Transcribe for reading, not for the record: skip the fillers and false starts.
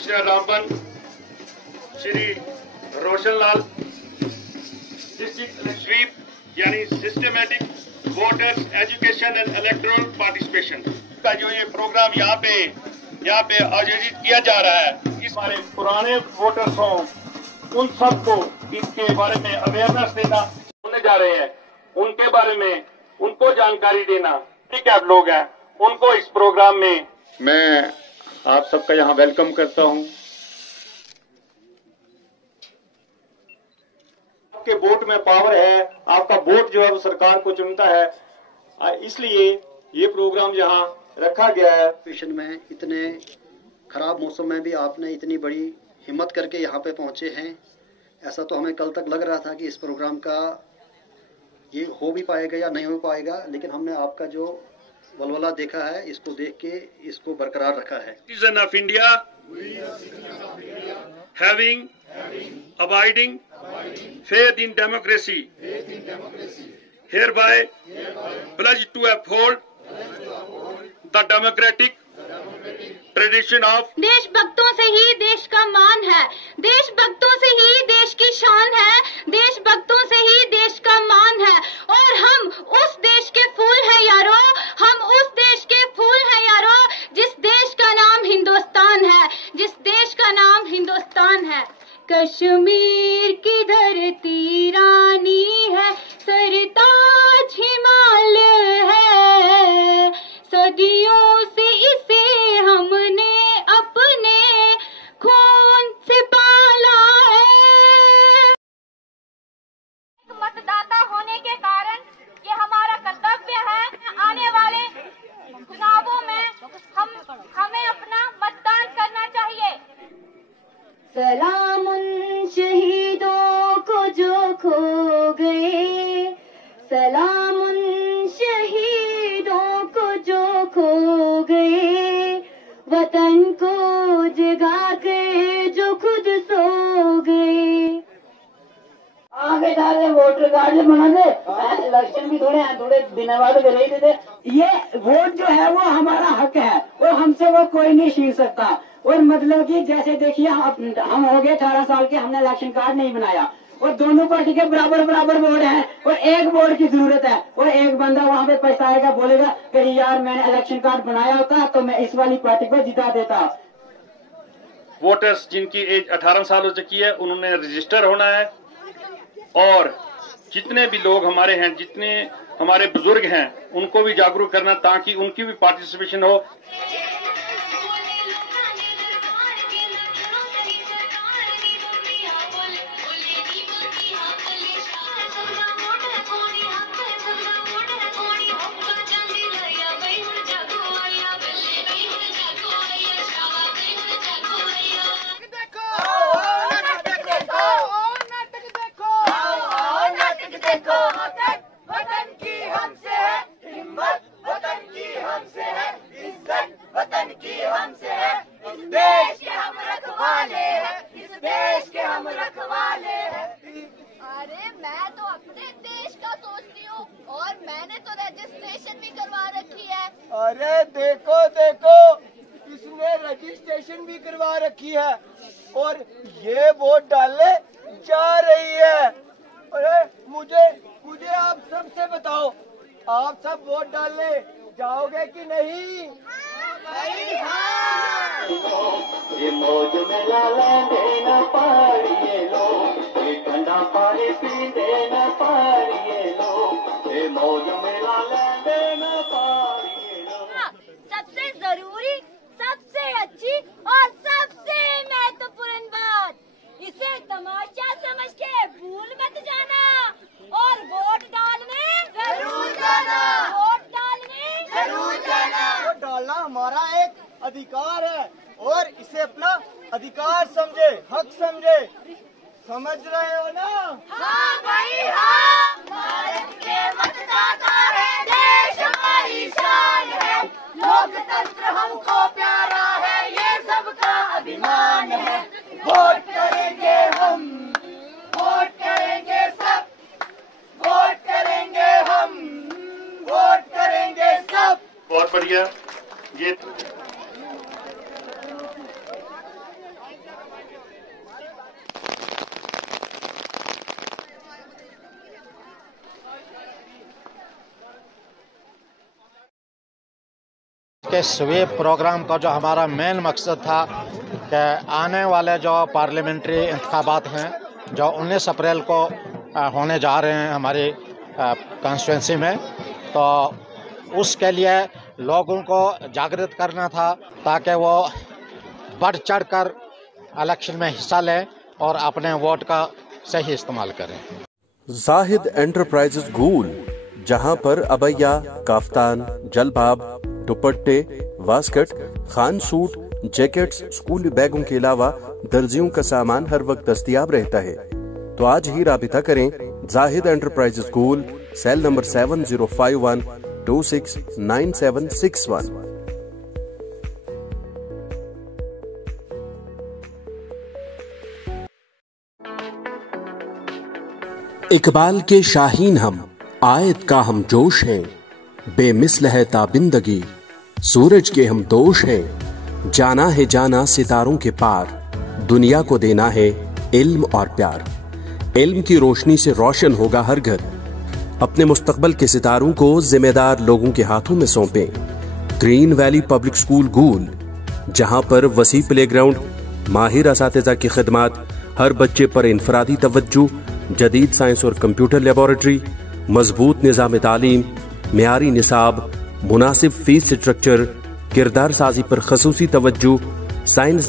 Commissioner Ramban Shri Roshan Lal, district SVEEP यानी systematic voters education and electoral participation का जो ये प्रोग्राम यहाँ पे आयोजित किया जा रहा है, इस बारे पुराने वोटर्स हों उन सबको इसके बारे में अवेयरनेस देना होने जा रहे हैं, उनके बारे में उनको जानकारी देना। हैंडीकैप लोग हैं उनको इस प्रोग्राम में मैं आप सबका यहाँ वेलकम करता हूँ। आपके वोट में पावर है, आपका वोट जो है वो सरकार को चुनता है, इसलिए ये प्रोग्राम यहाँ रखा गया है। पेशन में इतने खराब मौसम में भी आपने इतनी बड़ी हिम्मत करके यहाँ पे पहुंचे हैं। ऐसा तो हमें कल तक लग रहा था कि इस प्रोग्राम का ये हो भी पाएगा या नहीं हो पाएगा, लेकिन हमने आपका जो वलवला देखा है, इसको देख के इसको बरकरार रखा है। Citizen of India, having abiding faith in democracy, hereby pledge to uphold the democratic tradition of देशभक्तों से ही देश का मान है, देशभक्तों से ही देश की शान है, देशभक्तों से ही देश का मान है। और हम उस देश के फूल हैं यारो, हम उस देश के फूल हैं यारो, जिस देश का नाम हिंदुस्तान है, जिस देश का नाम हिंदुस्तान है। कश्मीर की धरती रानी है, सरताज हिमालय है, सदियों से इसे हमने अपने खून से पाला है। मतदाता होने के कारण ये हमारा कर्तव्य है, आने वाले चुनावों में हमें अपना मतदान करना चाहिए। सलाम उन शहीदों को जो खो गए, सलाम उन शहीदों को जो खो गए, वतन को जगा के जो खुद सो गए। आगे जा रहे वोटर कार्ड बना दे, इलेक्शन भी थोड़े दिन बाद रही थे। ये वोट जो है वो हमारा हक है और हमसे वो कोई नहीं छीन सकता। और मतलब कि जैसे देखिए हम हो गए 18 साल के, हमने इलेक्शन कार्ड नहीं बनाया और दोनों पार्टी के बराबर वोट हैं और एक वोट की जरूरत है। और एक बंदा वहाँ पे पछताएगा, बोलेगा कि यार मैंने इलेक्शन कार्ड बनाया होता तो मैं इस वाली पार्टी को जिता देता। वोटर्स जिनकी एज 18 साल हो चुकी है उन्होंने रजिस्टर होना है, और जितने भी लोग हमारे हैं, जितने हमारे बुजुर्ग हैं, उनको भी जागरूक करना ताकि उनकी भी पार्टिसिपेशन हो। अरे मैं तो अपने देश का सोचती हूँ और मैंने तो रजिस्ट्रेशन भी करवा रखी है। अरे देखो इसने रजिस्ट्रेशन भी करवा रखी है और ये वोट डालने जा रही है। अरे मुझे आप सबसे बताओ, आप सब वोट डालने जाओगे कि नहीं? ये मौज में लाला देना पाड़िए लो, ये ठंडा पानी पी देना पाड़िए लो, ये मौज में लाला देना पाड़िए लो। सबसे जरूरी, सबसे अच्छी और सबसे महत्वपूर्ण बात, इसे तमाशा समझ के भूल मत जाना और वोट डालने जरूर जाना, वोट डालने जरूर जाना। वोट डालना हमारा एक अधिकार है और इसे अपना अधिकार समझे, हक समझे। समझ रहे हो ना? हाँ भाई हाँ, भारत के मतदाता है, देश हमारी शान है, लोकतंत्र हमको प्यारा है, ये सबका अभिमान है। वोट करेंगे हम, वोट करेंगे सब, वोट करेंगे हम, वोट करेंगे सब। बहुत बढ़िया। ये के स्वीप प्रोग्राम का जो हमारा मेन मकसद था कि आने वाले जो पार्लियामेंट्री इंतखाबात हैं जो 19 अप्रैल को होने जा रहे हैं हमारी कॉन्स्टिट्यूंसी में, तो उसके लिए लोगों को जागृत करना था ताकि वो बढ़ चढ़ कर इलेक्शन में हिस्सा लें और अपने वोट का सही इस्तेमाल करें। जाहिद एंटरप्राइजेज गूल, जहां पर अबैया, काफ्तान, जलबाब, दुपट्टे, वास्कट, खान सूट, जैकेट्स, स्कूली बैगों के अलावा दर्जियों का सामान हर वक्त दस्तयाब रहता है। तो आज ही राबिता करें जाहिद एंटरप्राइजेज गूल, सेल नंबर 7051269761। इकबाल के शाहीन हम, आयत का हम जोश हैं, बेमिसल है ताबिंदगी, सूरज के हम दोष हैं, जाना है जाना सितारों के पार, दुनिया को देना है इल्म और प्यार। इल्म की रोशनी से रोशन होगा हर घर, अपने मुस्तकबल के सितारों को जिम्मेदार लोगों के हाथों में सौंपें। ग्रीन वैली पब्लिक स्कूल गूल, जहां पर वसी प्लेग्राउंड, माहिर असातिज़ा की खिदमात, हर बच्चे पर इनफरादी तवज्जो, जदीद साइंस और कंप्यूटर लेबोरेटरी, मजबूत निज़ाम तालीम, मियारी निसाब, मुनासिब फीस स्ट्रक्चर, किरदार साजी पर खसूसी तवज्जो, साइंस